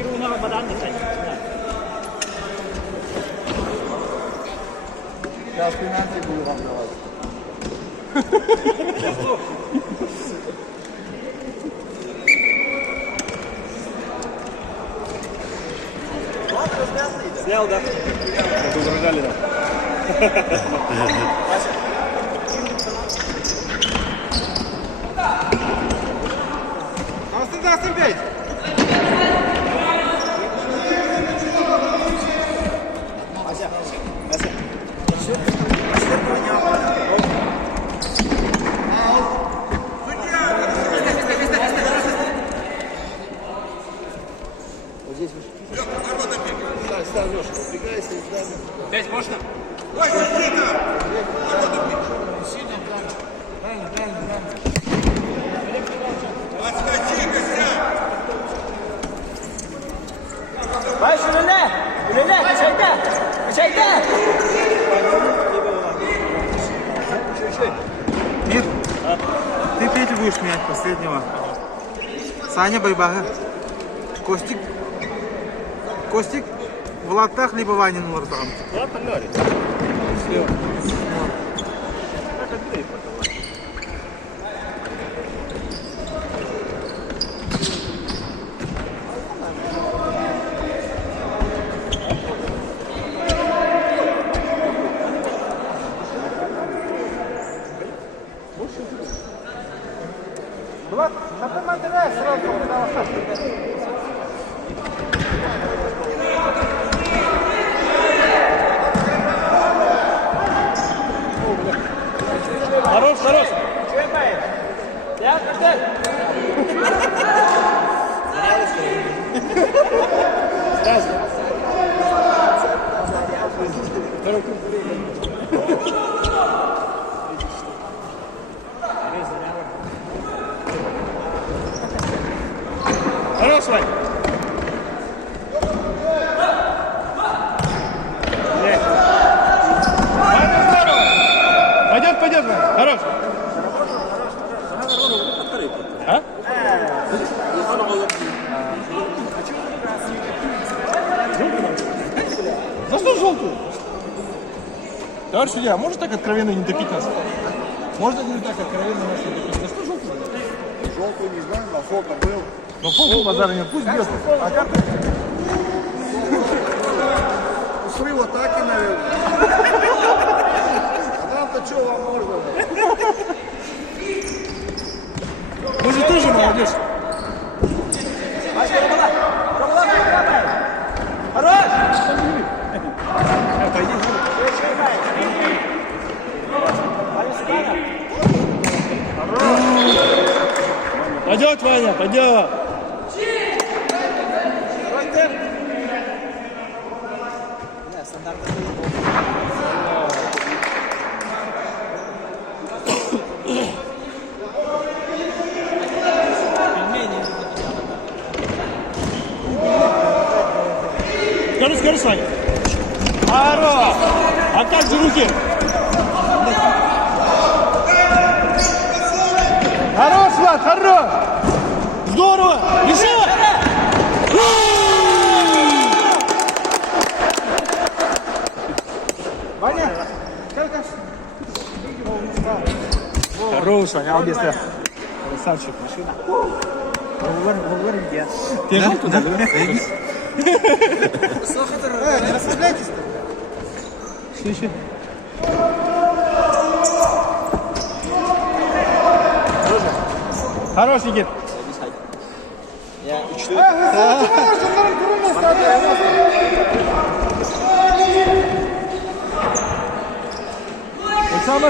يرونا بدأنا نسعى. Сейчас пенальти буду вам давать. Снял, да? Это угрожали, да? Остался 5. Вот здесь выше. Ставь, Леша, напрягайся и дай. 5 можно? Ой, сильно, правильно. Baş önüne! Önüne! Kaçayda! Kaçayda! Мир, ты Петю будешь менять последнего. Саня Байбага. Костик, Влад либо Ванин Лартан. Ладно, Лёри. Влад, а ты матеряй сразу, когда Хорош, хорош. Я капитан! Сразу. Хорош, Вань. Ваня, здорово. Пойдет, Ваня. Хорош. А? За что желтую? Товарищ судья, можно так откровенно не топить нас? Можно не так откровенно нас не топить? За что желтую? Желтый не знаю, на фото был. Ну, фокус базара нет, пусть бьет. А как? Срыв атаки, наверное. А нам-то что вам можно? Мы же тоже молодежь. Хорош! Пойдет, Ваня, пойдет. Скажи, Саня. Хорош! А как же руки? Хорош, Влад, хорош! Здорово! Еще! Ваня, Хорош, Ваня, ал бесте. Красавчик. говори, я. Ты жил туда? Не расслабляйтесь. Еще. Хорош, Никит.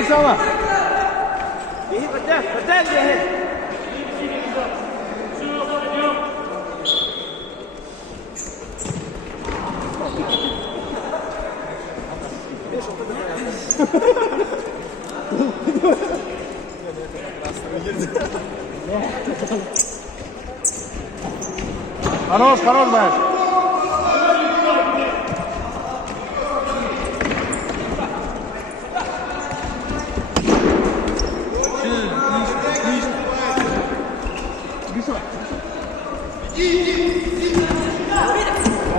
Оксана. Поддай, Хорош, Бэш.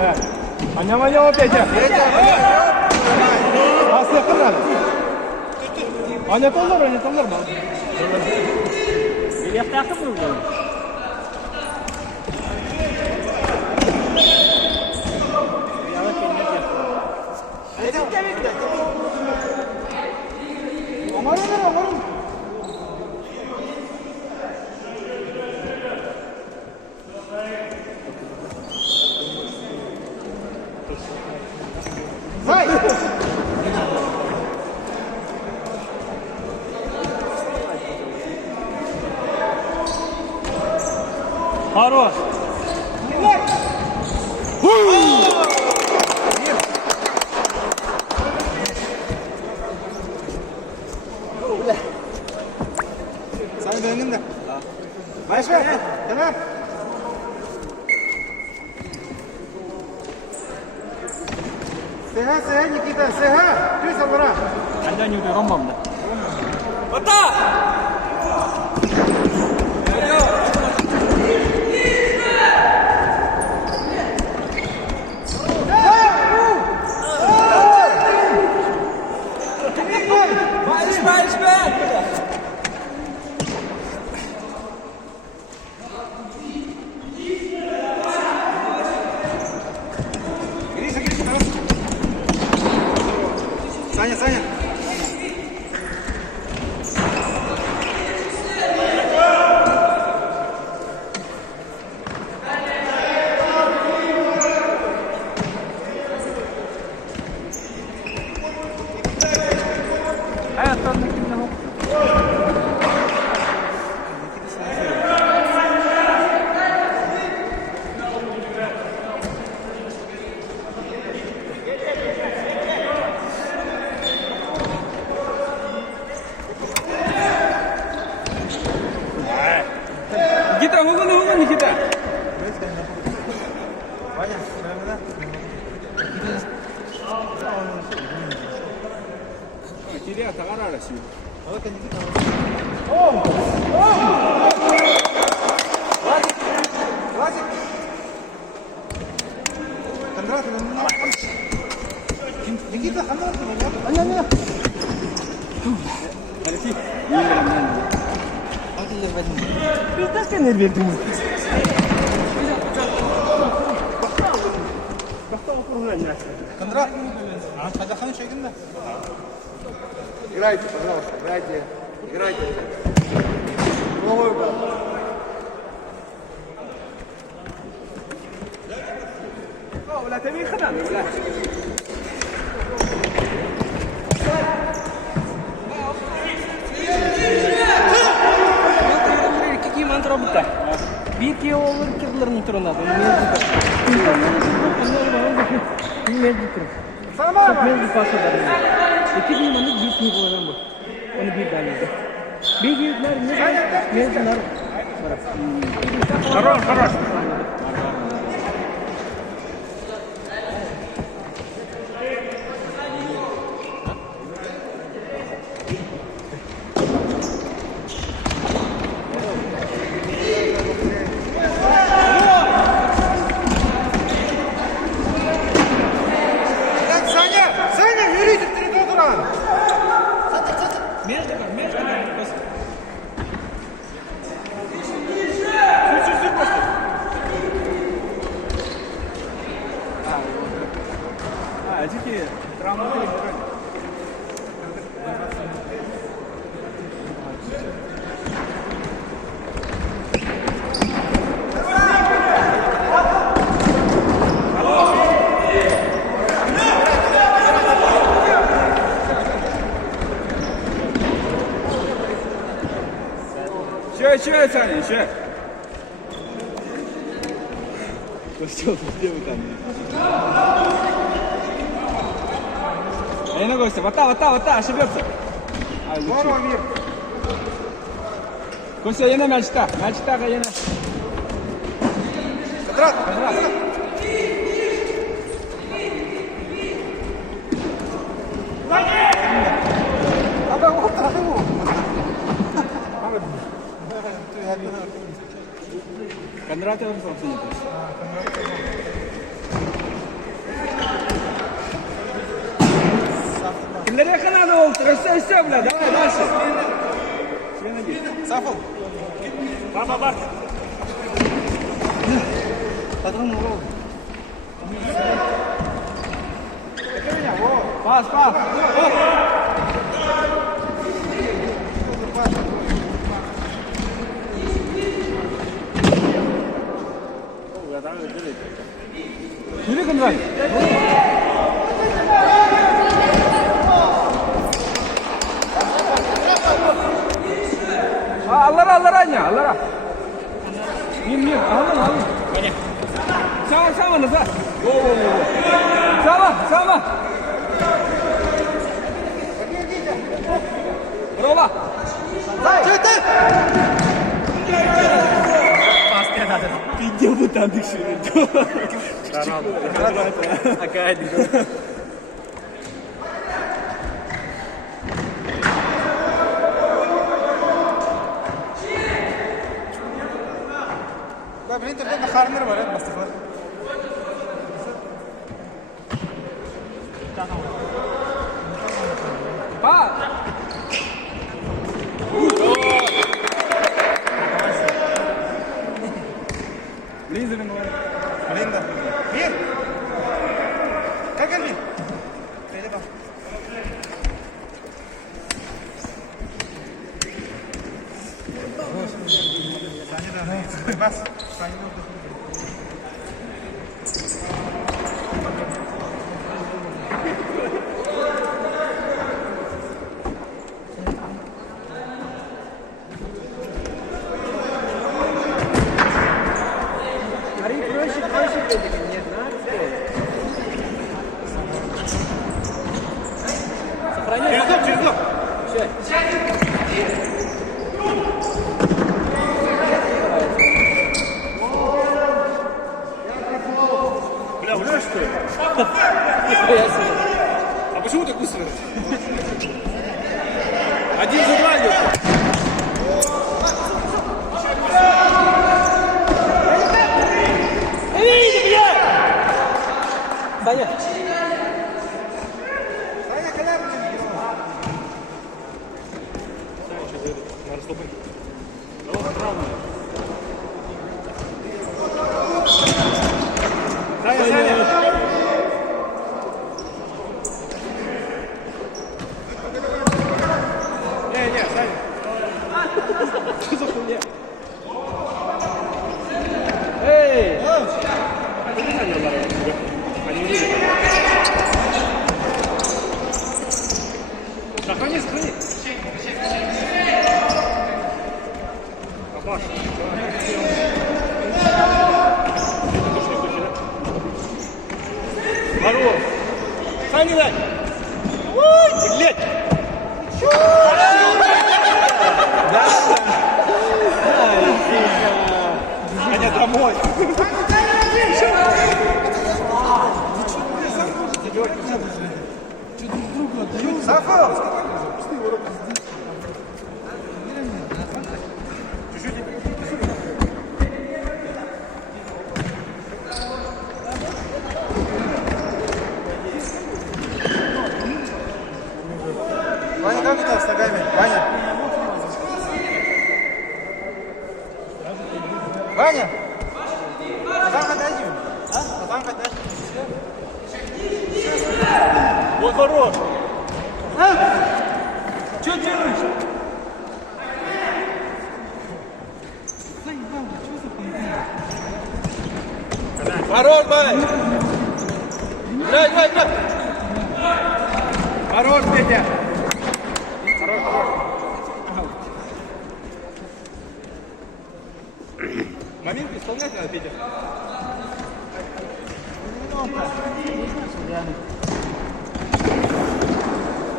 Аня, Петя. Асlı yakınlar. Аня толдар. Bir yakta yakın mı? Amarım. Hay! Хорош. Sen döndün de. Başla. Tamam. Seha, Никита, Seha. Düz sabıra. Anda ni udah rombong dah. Baik. Саня. Nikita. Ваня, да? Кирия тагара раси. Вот Никита. Владик. Кондрат, Никита, Аня. Раси. Biz de ne verdiniz? Кондрат, Хаджахану чекин да. Играйте, пожалуйста, играйте. Головой удар. ولا تبي خدام ولا какие мантры будто бики olur kırlarını turuna Sama. mevzu pasalar iki limanı bit mi boyan bu onu bir dalıydı bilgiler ne mevzular хорош Саня, yürüyün, tribüne duran. Между. Sürsün başka. Acıki travma değil. Еще, Саня, еще. Что, где вы там? Yana Gosta, вот та, ошибется. Здорово, Мир. Костя, yana мячта, yana. Кондрат. Кондратов собственник. Киллеряха надо, Волтер, все, бля, давай дальше. Сафл. Ба. Патрон урол. Пас. Yürü Kımran. Allara anne, allara. Min. Alın. Sama Nazar. Sama. Rola. Video butandık şimdi. Hadi. طيب انت بدنا خارنر ولا مصطفى؟ Linda. Hier. Kijk eens. Bas. Через лоб. Бля, уже что ли? А почему так быстро? 1 за 2 идет. Саня. Сохрани. Папаш. Здорово. Сани дай. Ой, блядь. Аня, домой. Сафа! Ваня, как это с ногами? Ваня! Там отдадим. Там отдадим. Вот хорош. Что делаешь? Хорош, бай. Играй. Хорош, Петя. Хорош. Момент исполнять надо, Петя.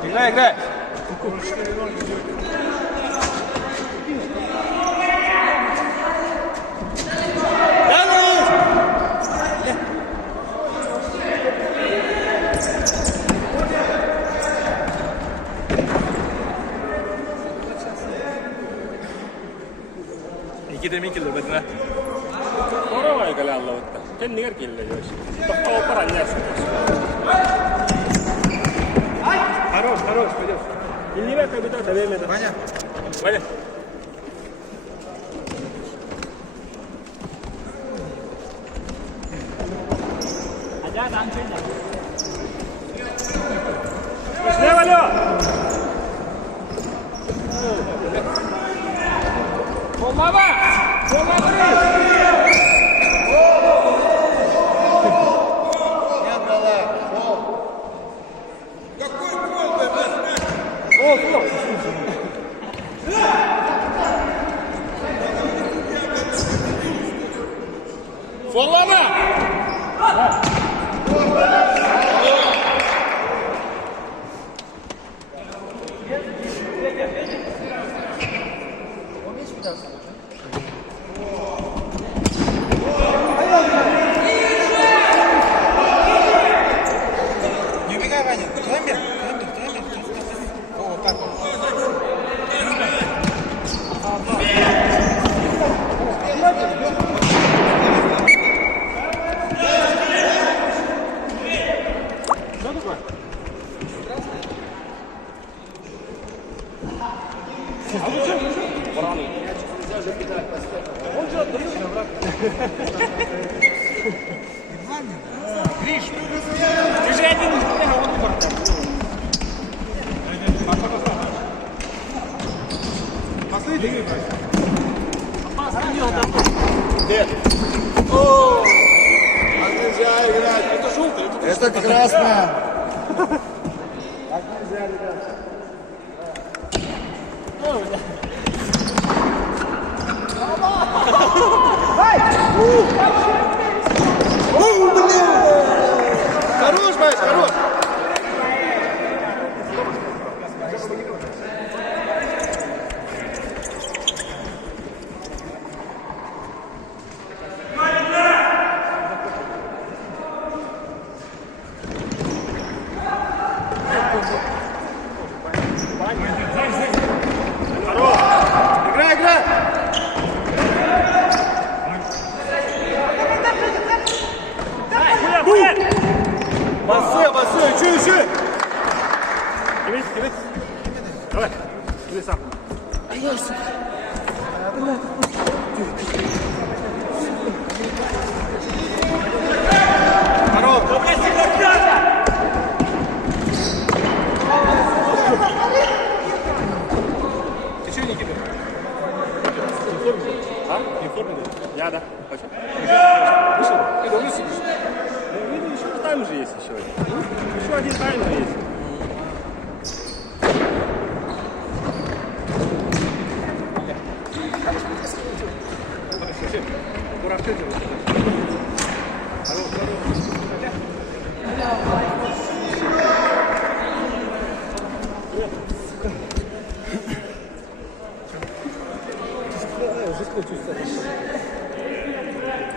Играй. Никита Микелов, это здорово играл. võtta. Kenni Kergile jooksis. Tahab parem jääda. Хорош, пойдем. И не века беда, доверие. Ваня. Ваня. Пошли, Валё! Помава! Фоллама! Не убегай, Ваня. Таймер. Вот так вот. Гриш, ты же один, а он убор. Последний. Где? О! А нельзя играть. Это желтый, это красная. Так нельзя, ребят. Хорош, Вась, хорош. Играй! Бассе, еще! Кивись. Давай, иди сам. Хорош! Ты что, Никита? А? Информи? Я, да. Пошел. Вышел? Это он сидишь? Ну, видно, еще тайм же есть еще один. Еще один таймер есть.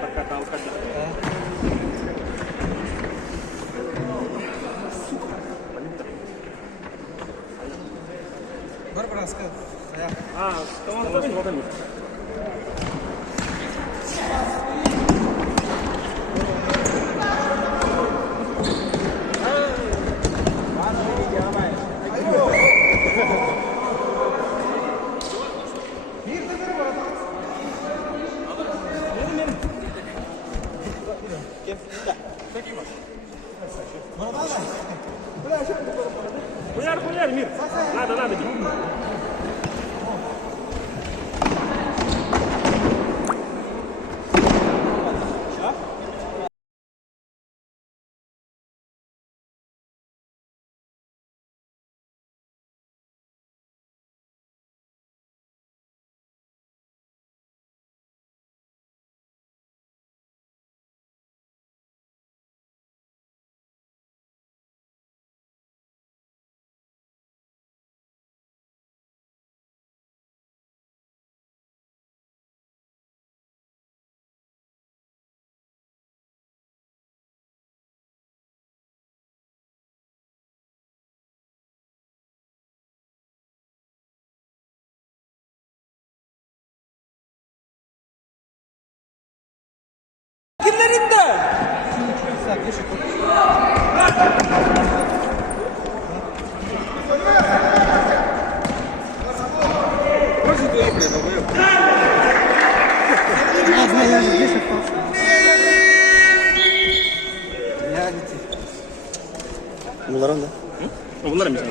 Пока там ходить. Барбараска. А, tamam tabii. Хуяр, Мир. Надо. Kimlerinde? Bunların da. Bunlar mı sen?